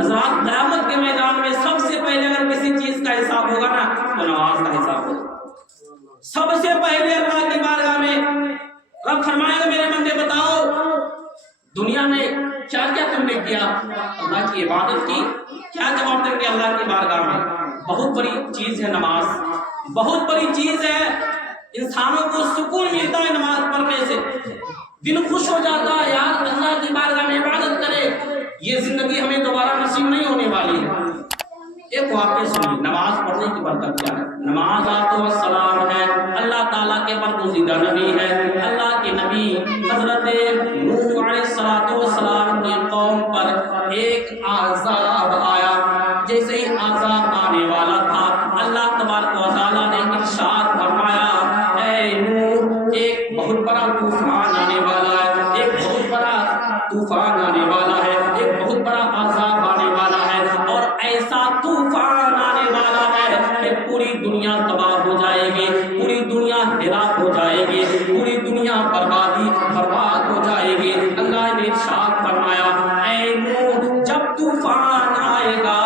حضرات قیامت کے میدان میں سب سے پہلے اگر کسی چیز کا حساب ہوگا نا تو نماز کا حساب ہوگا۔ سب سے پہلے اللہ کی بارگاہ میں رب فرمائے گا میرے بندے بتاؤ دنیا میں کیا کیا تم نے کیا، اللہ کی عبادت کی، کیا جواب دیں گے اللہ کی بارگاہ میں؟ بہت بڑی چیز ہے نماز، بہت بڑی چیز ہے، انسانوں کو سکون ملتا ہے نماز پڑھنے سے، دل خوش ہو جاتا ہے یار اللہ کی بارگاہ میں عبادت کرے، یہ زندگی ہمیں دوبارہ نصیب نہیں ہونے والی ہے۔ ایک واقعہ سنیے نماز پڑھنے کی برکت کیا ہے۔ نماز آتو السلام ہے، اللہ تعالیٰ کے برگزیدہ نبی ہے، اللہ کے نبی حضرت نوح علیہ السلام کی قوم پر ایک عذاب آیا، جیسے ہی عذاب آنے والا تھا اللہ تبارک و تعالیٰ نے ارشاد فرمایا اے نوح ایک بہت بڑا طوفان آنے والا ہے، ایک بہت بڑا طوفان آنے والا ہے، ایک بہت بڑا عذاب آنے والا ہے، اور ایسا طوفان آنے والا ہے کہ پوری دنیا تباہ ہو جائے گی، پوری دنیا ہلاک ہو جائے گی، پوری دنیا برباد ہو جائے گی۔ اللہ نے ارشاد فرمایا اے نوح جب طوفان آئے گا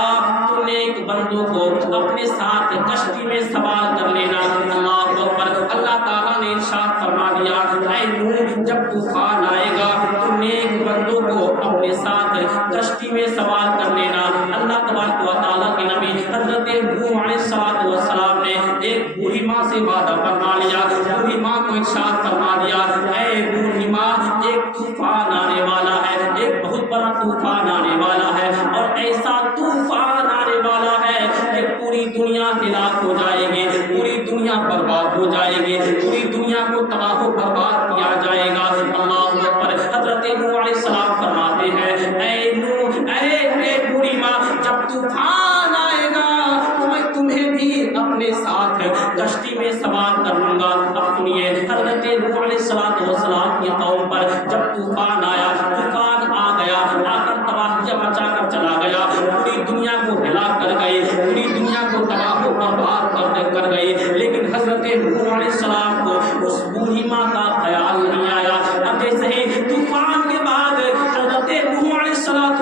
تو نیک بندوں کو اپنے ساتھ کشتی میں سوار کر لینا۔ اللہ اکبر، اللہ تعالیٰ نے ارشاد فرما دیا اے نوح جب طوفان آئے گا تو نیک بندوں کو اپنے ساتھ کشتی میں سوار کر لینا۔ اللہ تبارک و تعالیٰ کے نبی حضرت نوح علیہ السلام نے ایک بوڑھی ماں سے وعدہ فرما لیا، بوڑھی ماں کو ارشاد فرما دیا اے بوڑھی ماں ایک طوفان آنے والا ہے، ایک بہت بڑا طوفان آنے والا ہے، اور ایسا طوفان آنے والا ہے کہ پوری دنیا ہلاک ہو جائے گی، پوری دنیا برباد ہو جائے گی، پوری دنیا کو تباہ و برباد کیا جائے گا۔ اللہ اکبر، حضرت نوح علیہ السلام فرماتے ہیں اے نوح اے بوڑھی ماں جب طوفان آئے گا تو میں تمہیں بھی اپنے ساتھ کشتی میں سوار کر لوں گا۔ اب سنیے حضرت نوح علیہ السلام کی قوم پر جب طوفان آیا، طوفان آ گیا، آ کر تباہیاں مچا کر چلا گیا، پوری دنیا کو ہلاک کر گئی، پوری دنیا کو تباہ و برباد کر گئی، لیکن حضرت نوح علیہ السلام کو اس بوڑھی ماں کا خیال نہیں آیا۔ اب جیسے ہی طوفان کے بعد حضرت نوح علیہ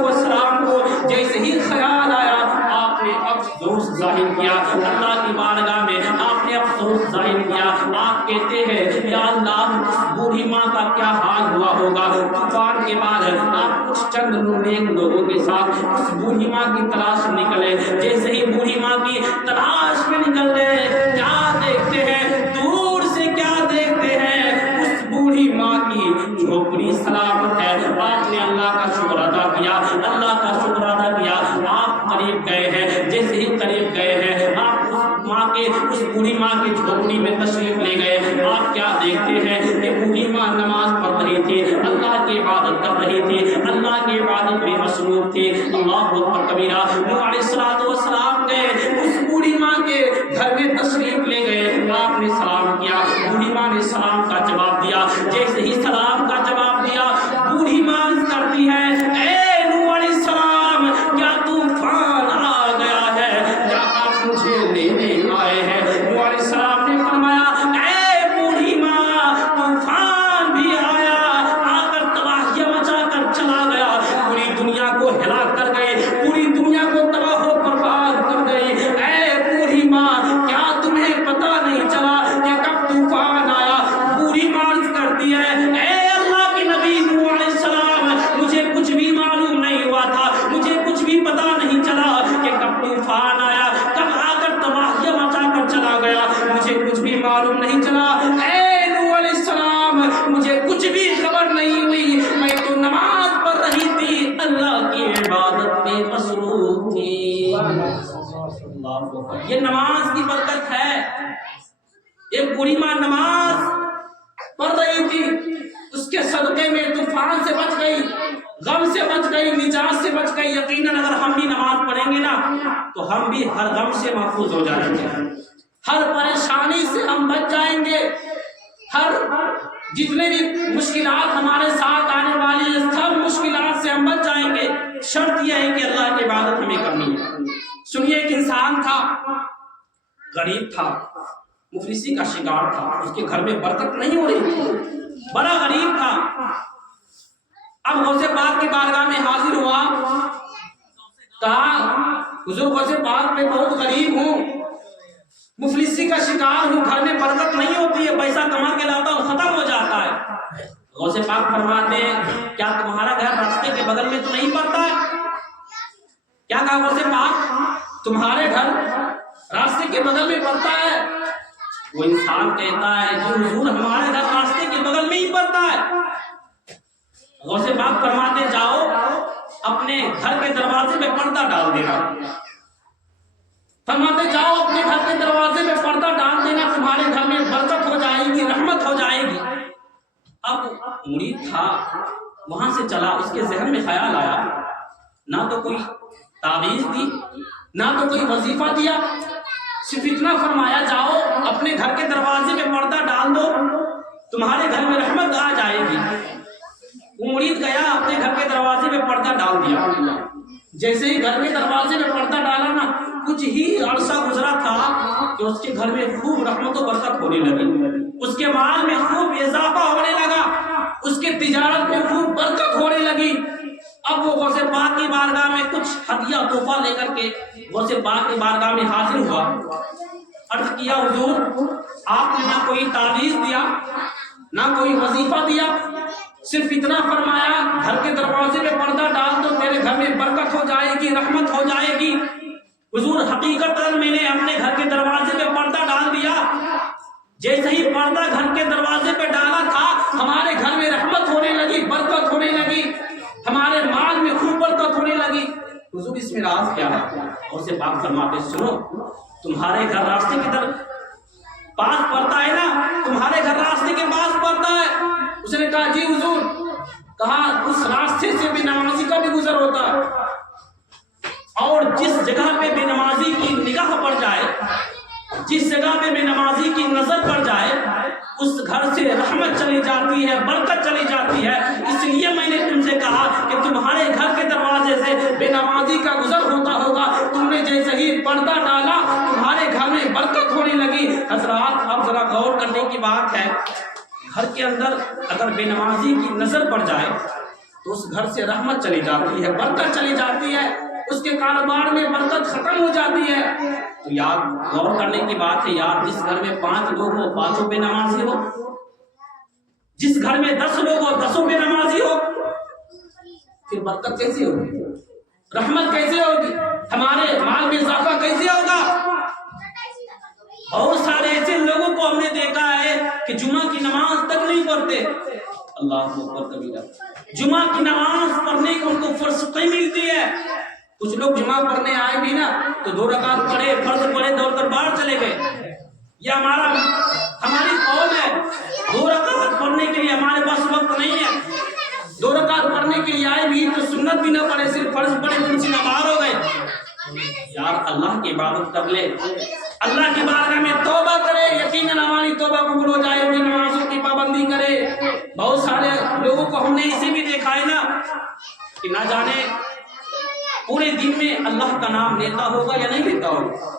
السلام کو جیسے ہی خیال آیا آپ نے افسوس ظاہر کیا، اللہ کی بارگاہ میں آپ نے افسوس ظاہر کیا۔ آپ کہتے ہیں یا اللہ اس بوڑھی ماں کا کیا حال ہوا ہوگا۔ طوفان کے بعد آپ کچھ چند نیک لوگوں کے ساتھ اس بوڑھی ماں کی تلاش نکلے، جیسے ہی بوڑھی ماں کی تلاش میں نکل گئے کیا دیکھتے ہیں، دور سے کیا دیکھتے ہیں، اس بوڑھی ماں کی جھوپڑی سلامت ہے۔ آپ نے اللہ کا شکر ادا کیا، اللہ کا شکر ادا کیا، آپ قریب گئے ہیں، جیسے ہی قریب گئے ہیں آپ اس بوڑھی ماں کی جھوپڑی میں تشریف لے گئے، آپ کیا دیکھتے ہیں کہ بوڑھی ماں نماز پڑھ رہی تھی، اللہ کی عبادت کر رہی تھی، اللہ کی عبادت میں مصروف تھی۔ اللہ اکبر کبیرہ، نوح علیہ السلام گئے اس بوڑھی ماں کے گھر میں تشریف لے گئے، آپ نے سلام کیا، بوڑھی ماں نے سلام کا جواب دیا، جیسے ہی سلام کا جواب دیا بوڑھی ماں کرتی ہے اے نوح علیہ السلام کیا طوفان آ گیا ہے، کیا آپ مجھے لینے آئے ہیں؟ نوح علیہ السلام نے فرمایا اے بوڑھی ماں طوفان بھی آیا، آ کر تباہیاں مچا کر چلا گیا، پوری دنیا کو ہلاک کر گئے، پوری دنیا کو تباہ و برباد کر گئی۔ اے بوڑھی ماں کیا تمہیں پتہ نہیں چلا کہ کب طوفان آیا؟ بوڑھی ماں کرتی ہے اے اللہ کے نبی نوح علیہ السلام مجھے کچھ بھی معلوم نہیں ہوا تھا، مجھے کچھ بھی پتہ نہیں چلا کہ کب طوفان آیا، کب آ کر تباہیاں مچا کر چلا گیا، مجھے کچھ بھی معلوم نہیں چلا۔ اے نوح علیہ السلام مجھے کچھ بھی خبر نہیں ہوئی، میں تو نماز پڑھ رہی تھی، اللہ کی عبادت میں مصروف تھی۔ یہ نماز کی برکت ہے۔ ایک بوڑھی ماں نماز پڑھ رہی تھی، اس کے صدقے میں طوفان سے بچ گئی، غم سے بچ گئی، نجات سے بچ گئی۔ یقیناً اگر ہم بھی نماز پڑھیں گے نا تو ہم بھی ہر غم سے محفوظ ہو جائیں گے، ہر پریشانی سے ہم بچ جائیں گے، ہر جتنے بھی مشکلات ہمارے ساتھ آنے والی ہیں سب مشکلات سے ہم بچ جائیں گے۔ شرط یہ ہے کہ اللہ کی عبادت ہمیں کرنی ہے۔ سنیے ایک انسان تھا، غریب تھا، مفلسی کا شکار تھا، اس کے گھر میں برکت نہیں ہو رہی تھی، بڑا غریب تھا۔ اب غوث پاک کی بارگاہ میں حاضر ہوا، کہا حضور غوث پاک میں بہت غریب ہوں، مفلسی کا شکار ہوں، گھر میں برکت نہیں ہوتی ہے، پیسہ کما کے لاتا ہوں ختم ہو جاتا ہے۔ غوث پاک فرماتے ہیں کیا تمہارا گھر راستے کے بغل میں تو نہیں پڑتا ہے؟ کیا کہا غوث پاک تمہارے گھر راستے کے بغل میں پڑتا ہے؟ وہ انسان کہتا ہے جو حضور ہمارے گھر راستے کے بغل میں ہی پڑتا ہے۔ غوث پاک فرماتے جاؤ اپنے گھر کے دروازے پہ پردہ ڈال دینا، فرماتے جاؤ اپنے گھر کے دروازے پہ پردہ ڈال دینا، تمہارے گھر میں برکت ہو جائے گی، رحمت ہو جائے گی۔ اب مرید تھا وہاں سے چلا، اس کے ذہن میں خیال آیا نہ تو کوئی تعویذ دی نہ تو کوئی وظیفہ دیا، صرف اتنا فرمایا جاؤ اپنے گھر کے دروازے پہ پردہ ڈال دو، تمہارے گھر میں رحمت آ جائے گی۔ وہ مرید گیا اپنے گھر کے دروازے پہ پردہ ڈال دیا، جیسے ہی گھر کے دروازے پہ پردہ ڈالا نا کچھ ہی عرصہ گزرا تھا کہ اس کے گھر میں خوب رحمت و برکت ہونے لگی، اس کے مال میں خوب اضافہ ہونے لگا، اس کے تجارت میں خوب برکت ہونے لگی۔ اب وہ غوث پاک کی بارگاہ میں کچھ ہدیہ تحفہ لے کر کے غوث پاک کی بارگاہ میں حاضر ہوا، عرض کیا حضور آپ نے نہ کوئی تعویذ دیا نہ کوئی وظیفہ دیا، صرف اتنا فرمایا گھر کے دروازے پہ پردہ ڈال دو تیرے گھر میں برکت ہو جائے گی، رحمت ہو جائے گی۔ حضور حقیقتاً میں نے اپنے گھر کے دروازے پہ پردہ ڈال دیا، جیسے ہی پردہ گھر کے دروازے پہ ڈالا تھا ہمارے گھر میں رحمت ہونے لگی، برکت ہونے لگی، ہمارے مال میں خوب برکت ہونے لگی۔ حضور اس میں راز کیا ہے؟ اور سے پاک فرماتے سنو تمہارے گھر راستے کے پاس پڑتا ہے نا، تمہارے گھر راستے کے پاس پڑتا ہے۔ اس نے کہا جی حضور، کہا اس راستے سے بے نمازی کا بھی گزر ہوتا ہے، اور جس جگہ پہ بے نمازی کی نگاہ پڑ جائے، جس جگہ پہ بے نمازی کی نظر پڑ جائے اس گھر سے رحمت چلی جاتی ہے، برکت چلی جاتی ہے۔ اس لیے میں نے تم سے کہا کہ تمہارے گھر کے دروازے سے بے نمازی کا گزر ہوتا ہوگا، تم نے جیسے ہی پردہ ڈالا تمہارے گھر میں برکت ہونے لگی۔ حضرات اب ذرا غور کرنے کی بات ہے، گھر کے اندر اگر بے نمازی کی نظر پڑ جائے تو اس گھر سے رحمت چلی جاتی ہے، برکت چلی جاتی ہے، اس کے کاروبار میں برکت ختم ہو جاتی ہے۔ تو یاد غور کرنے کی بات ہے یار، جس گھر میں 5 لوگ ہو 5 بے نمازی ہو، جس گھر میں 10 لوگ ہو 10 بے نمازی ہو، پھر برکت کیسے ہوگی، رحمت کیسے ہوگی، ہمارے مال میں اضافہ کیسے ہوگا؟ بہت سارے ایسے لوگوں کو ہم نے دیکھا ہے کہ جمعہ کی نماز تک نہیں پڑھتے، اللہ اکبر کبیرہ، جمعہ کی نماز پڑھنے کو ان کو فرصت نہیں ملتی ہے۔ کچھ لوگ جمعہ پڑھنے آئے بھی نا تو 2 رکعت پڑھے، فرض پڑھے، دوڑ کر باہر چلے گئے۔ یہ ہماری قوم ہے، 2 رکعت پڑھنے کے لیے ہمارے پاس وقت نہیں ہے، 2 رکعت پڑھنے کے لیے آئے بھی تو سنت بھی نہ پڑھے، صرف فرض پڑھے تو ان سے باہر ہو گئے۔ یار اللہ کی عبادت کر لے، اللہ کی بارگاہ میں توبہ کرے، یقیناً ہماری توبہ قبول ہو جائے گی، نمازوں کی پابندی کرے۔ بہت سارے لوگوں کو ہم نے اسے بھی دیکھا ہے نا کہ نہ جانے پورے دن میں اللہ کا نام لیتا ہوگا یا نہیں لیتا ہوگا۔